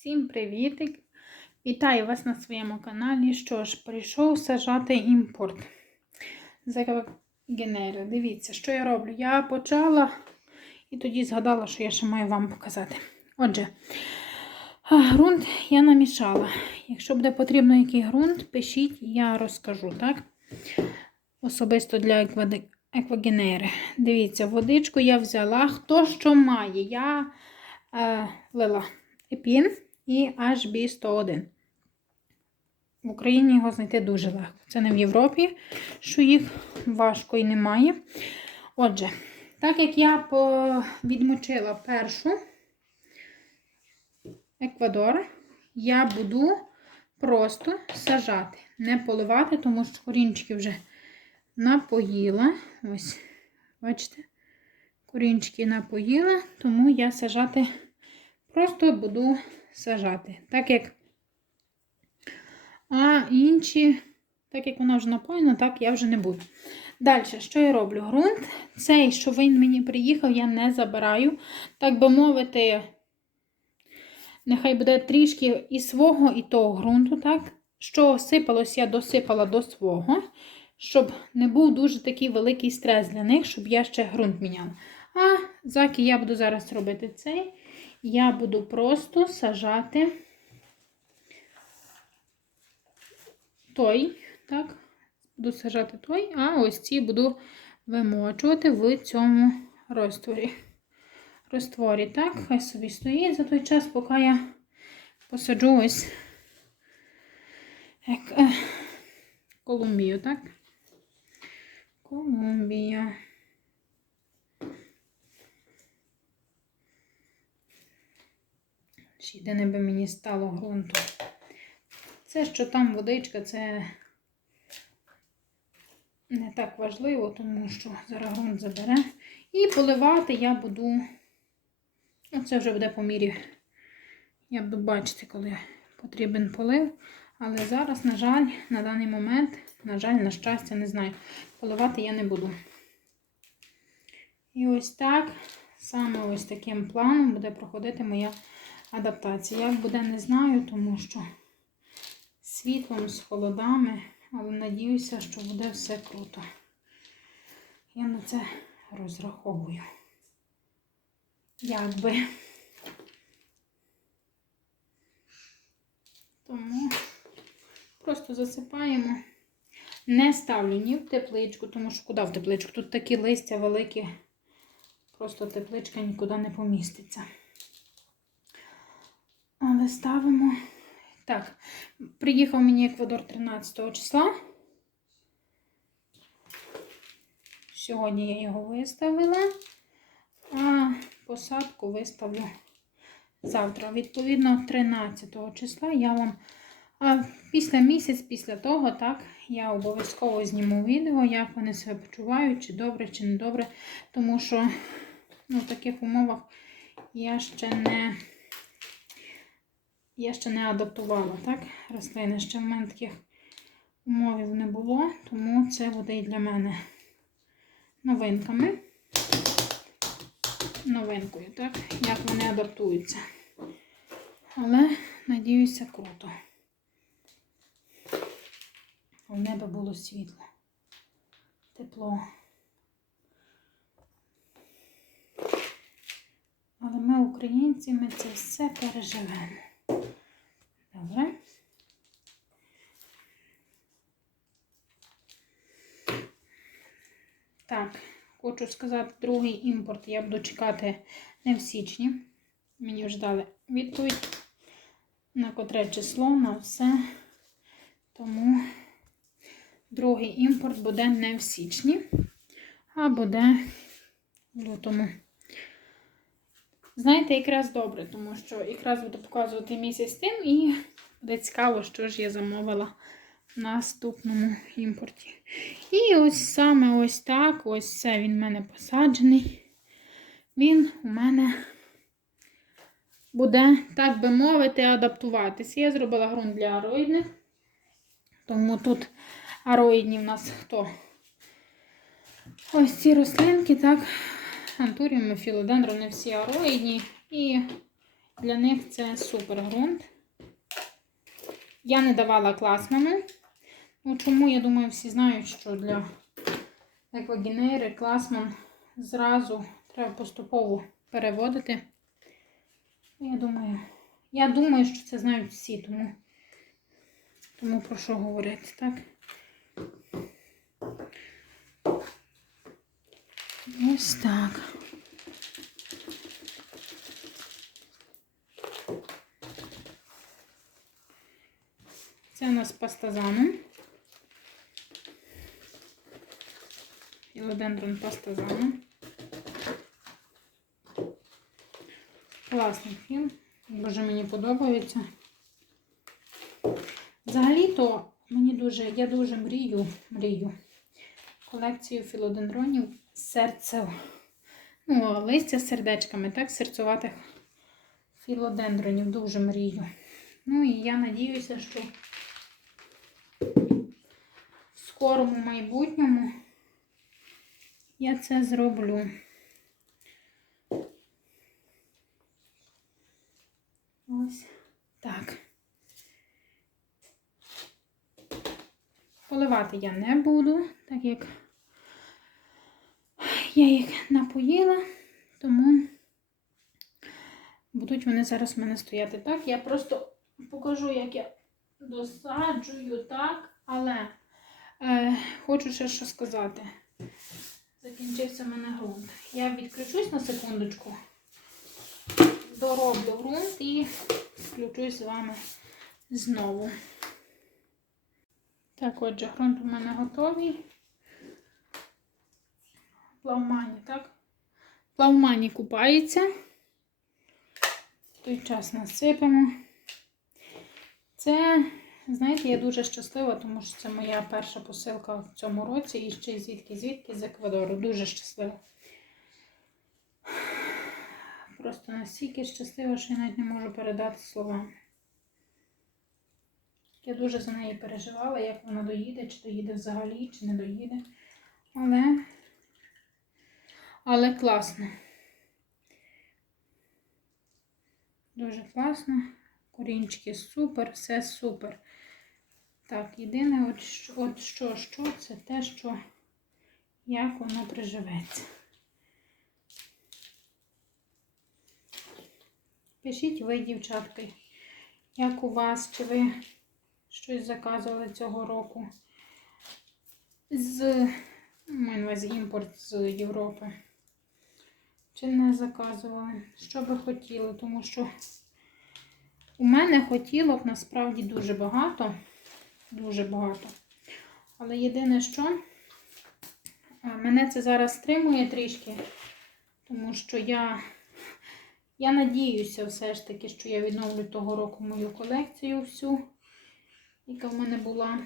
Всім привітик! Вітаю вас на своєму каналі. Що ж, прийшов сажати імпорт з Генери. Дивіться, що я роблю. Я почала і тоді згадала, що я ще маю вам показати. Отже, ґрунт я намішала. Якщо буде потрібно який ґрунт, пишіть, я розкажу, так? Особисто для еквагенери. Дивіться, водичку я взяла. Хто що має? Я е, лила епін і HB101. В Україні його знайти дуже легко. Це не в Європі, що їх важко і немає. Отже, так як я відмочила першу Еквадор, я буду просто сажати, не поливати, тому що корінчики вже напоїла. Ось, бачите, корінчики напоїла, тому я сажати просто буду сажати. Так як а інші, так як вона вже напоєна, так я вже не буду. Далі, що я роблю? Грунт, цей, що він мені приїхав, я не забираю. Так би мовити, нехай буде трішки і свого, і того ґрунту, так? Що сипалось, я досипала до свого, щоб не був дуже такий великий стрес для них, щоб я ще ґрунт міняла. А заки я буду зараз робити цей, я буду просто сажати той, так, буду сажати той, а ось ці буду вимочувати в цьому розтворі. Розтворі, так, хай собі стоїть за той час, поки я посаджу ось як, е, Колумбію, так? Колумбія. Ще єдине би мені стало ґрунту. Це, що там водичка, це не так важливо, тому що зараз ґрунт забере. І поливати я буду. Ну, це вже буде по мірі. Я буду бачити, коли потрібен полив. Але зараз, на жаль, на даний момент, на жаль, на щастя, не знаю. Поливати я не буду. І ось так, саме ось таким планом буде проходити моя адаптація. Як буде, не знаю, тому що світлом, з холодами, але надіюся, що буде все круто. Я на це розраховую. Якби. Тому просто засипаємо. Не ставлю ні в тепличку, тому що куди в тепличку? Тут такі листя великі, просто тепличка нікуди не поміститься. Але ставимо. Так, приїхав мені Еквадор 13 числа. Сьогодні я його виставила, а посадку виставлю завтра. Відповідно, 13 числа я вам. А після місяць, після того, так, я обов'язково зніму відео, як вони себе почувають, чи добре, чи не добре. Тому що ну, в таких умовах я ще не. Я ще не адаптувала так, рослини. Ще в мене таких умовів не було, тому це буде і для мене новинками. Новинкою, так, як вони адаптуються. Але, надіюся, круто. У небо було світло, тепло. Але ми, українці, ми це все переживемо. Добре. Так, хочу сказати, другий імпорт я буду чекати не в січні. Мені вже дали відповідь на котре число, на все. Тому другий імпорт буде не в січні, а буде в лютому. Знаєте, якраз добре, тому що якраз буду показувати місяць тим і буде цікаво, що ж я замовила в наступному імпорті. І ось саме ось так, ось це він в мене посаджений. Він у мене буде, так би мовити, адаптуватися. Я зробила ґрунт для ароїдних, тому тут ароїдні в нас хто? Ось ці рослинки, так, антуріуми, філодендрони всі ароїдні. І Для них це супер ґрунт. Я не давала класному. Ну, чому, я думаю, всі знають, що для еквагінейри класман зразу треба поступово переводити. Я думаю, я думаю, що це знають всі, тому, тому про що говорити, так? Ось так. Це у нас пастазаном. Філодендрон пастазаном. Класний фільм. Дуже мені подобається. Взагалі-то мені дуже, я дуже мрію, мрію колекцію філодендронів серцев. Ну, листя з сердечками, так, серцюватих філодендронів. Дуже мрію. Ну і я надіюся, що в скорому майбутньому я це зроблю. Ось так. Поливати я не буду, так як я їх напоїла, тому будуть вони зараз в мене стояти так. Я просто покажу, як я досаджую так, але е, хочу ще що сказати. Закінчився в мене ґрунт. Я відключусь на секундочку, дороблю ґрунт і включусь з вами знову. Так, отже, ґрунт у мене готовий. Плавмані, так? Плавмані купається. В той час насипемо. Це, знаєте, я дуже щаслива, тому що це моя перша посилка в цьому році і ще звідки, звідки з Еквадору. Дуже щаслива. Просто настільки щаслива, що я навіть не можу передати словами. Я дуже за неї переживала, як вона доїде, чи доїде взагалі, чи не доїде. Але, але класно. Дуже класно. Корінчики супер, все супер. Так, єдине, от що, от що, що, це те, що як воно приживеться. Пишіть ви, дівчатки, як у вас, чи ви щось заказували цього року з увазі імпорт з Європи. Чи не заказували? Що би хотіли, тому що у мене хотілок насправді дуже багато. Дуже багато. Але єдине, що мене це зараз стримує трішки, тому що я, я надіюся все ж таки, що я відновлю того року мою колекцію всю, яка в мене була.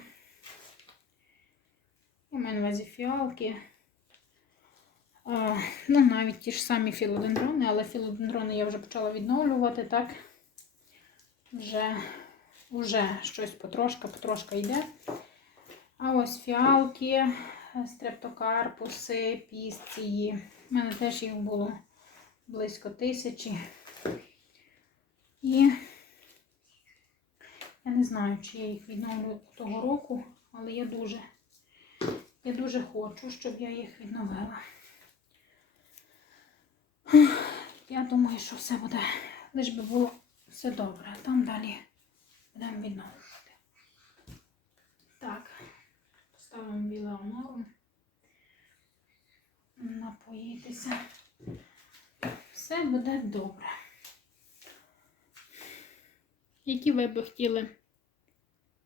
У мене увазі фіалки. А, ну, навіть ті ж самі філодендрони, але філодендрони я вже почала відновлювати, так? Вже, вже щось потрошка, потрошка йде. А ось фіалки, стрептокарпуси, пісції. У мене теж їх було близько тисячі. І я не знаю, чи я їх відновлю того року, але я дуже, я дуже хочу, щоб я їх відновила. Я думаю, що все буде, лиш би було все добре, там далі будемо відновлювати. Так, поставимо біле омору, напоїтися. Все буде добре. Які ви би хотіли,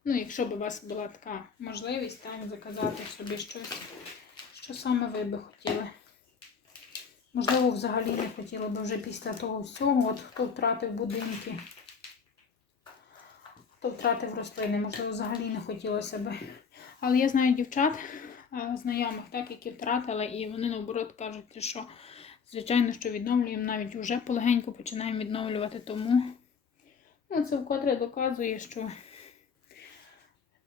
ну, якщо б у вас була така можливість, так, заказати собі щось, що саме ви би хотіли? Можливо, взагалі не хотіла би вже після того всього, от хто втратив будинки, хто втратив рослини, можливо, взагалі не хотілося би. Але я знаю дівчат, знайомих, так, які втратили, і вони наоборот кажуть, що, звичайно, що відновлюємо, навіть вже полегеньку починаємо відновлювати, тому ну, це вкотре доказує, що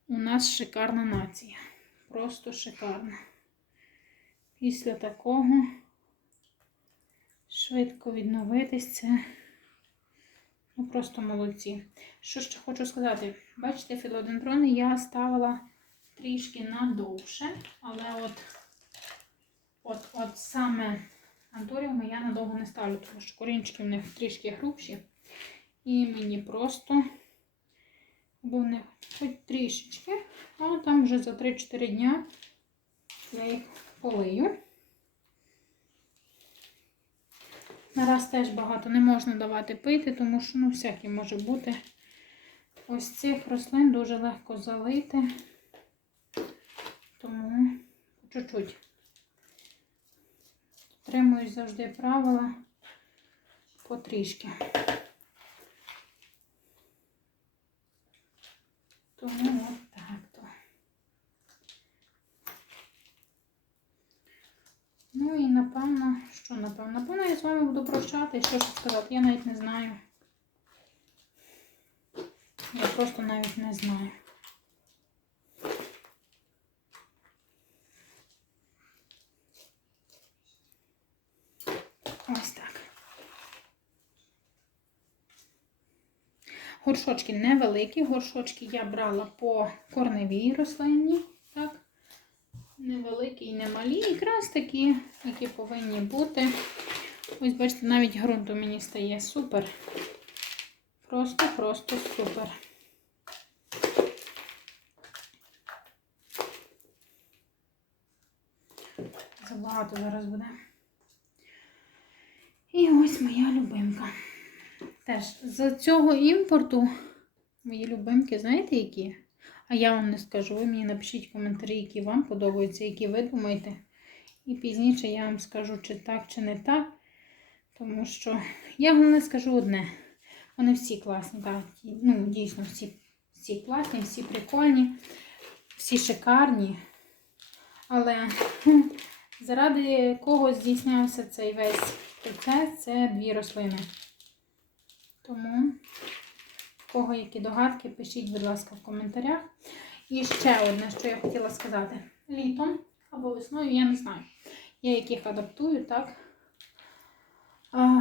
у нас шикарна нація. Просто шикарна. Після такого швидко відновитись це Ну, просто молодці. Що ще хочу сказати? Бачите, філодендрони я ставила трішки надовше, але от, от, от саме антуріуми я надовго не ставлю, тому що корінчики в них трішки грубші. І мені просто бо в них хоч трішечки, а там вже за 3-4 дня я їх полию. Нараз теж багато не можна давати пити, тому що ну, всяке може бути. Ось цих рослин дуже легко залити, тому чуть-чуть. Тримуюсь завжди правила потрішки. Тому от так то. Ну і напевно, що напевно? Напевно, я з вами буду прощати. Що ж сказати, я навіть не знаю. Я просто навіть не знаю. Ось так. Горшочки невеликі, горшочки я брала по корневій рослині? Невеликі і немалі, якраз такі, які повинні бути. Ось, бачите, навіть ґрунту мені стає супер. Просто-просто супер. Забагато зараз буде. І ось моя любимка. Теж з цього імпорту мої любимки, знаєте які? А я вам не скажу. Ви мені напишіть коментарі, які вам подобаються, які ви думаєте. І пізніше я вам скажу, чи так, чи не так. Тому що я головне скажу одне. Вони всі класні, так. Ну, дійсно, всі, всі класні, всі прикольні, всі шикарні. Але заради кого здійснявся цей весь процес, це дві рослини. Тому, кого які догадки, пишіть, будь ласка, в коментарях. І ще одне, що я хотіла сказати. Літом або весною, я не знаю. Я яких адаптую, так. А,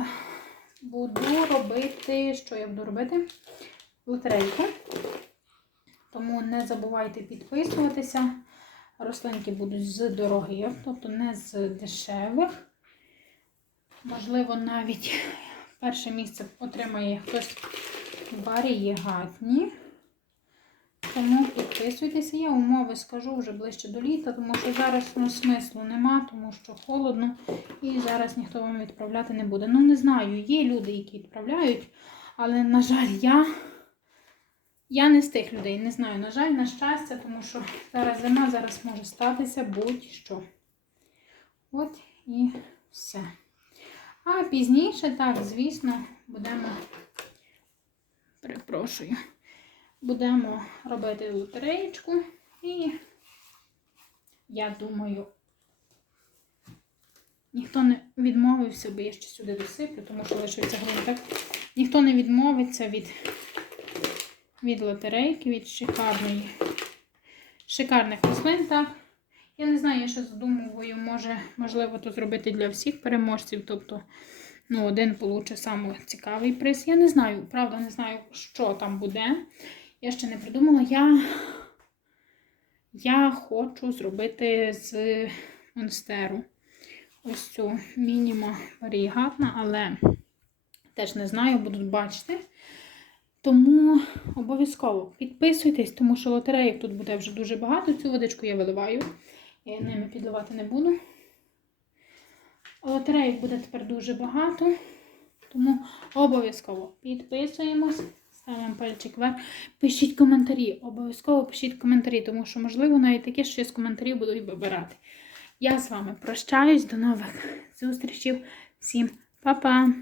буду робити, що я буду робити? Лотерейку. Тому не забувайте підписуватися. Рослинки будуть з дорогих, тобто не з дешевих. Можливо, навіть перше місце отримає хтось варієгатні. Тому підписуйтеся. Я умови скажу вже ближче до літа, тому що зараз ну, смислу нема, тому що холодно і зараз ніхто вам відправляти не буде. Ну, не знаю, є люди, які відправляють, але, на жаль, я я не з тих людей. Не знаю, на жаль, на щастя, тому що зараз зима, зараз може статися будь-що. От і все. А пізніше, так, звісно, будемо, перепрошую, будемо робити лотереєчку і я думаю, ніхто не відмовився, бо я ще сюди досиплю, тому що лишиться ґрунт, так? Ніхто не відмовиться від, від лотерейки, від шикарної, шикарних рослин, так? Я не знаю, я ще задумую, може, можливо, то зробити для всіх переможців. Тобто, ну, один получить саме цікавий приз. Я не знаю, правда, не знаю, що там буде. Я ще не придумала. Я я хочу зробити з монстеру ось цю мініма варігатна, але теж не знаю, будуть бачити. Тому обов'язково підписуйтесь, тому що лотереїв тут буде вже дуже багато. Цю водичку я виливаю. Я ними підливати не буду. Лотереїв буде тепер дуже багато, тому обов'язково підписуємось, ставимо пальчик вверх. Пишіть коментарі, обов'язково пишіть коментарі, тому що, можливо, навіть таке, що я з коментарів буду і вибирати. Я з вами прощаюсь, до нових зустрічей. Всім па-па!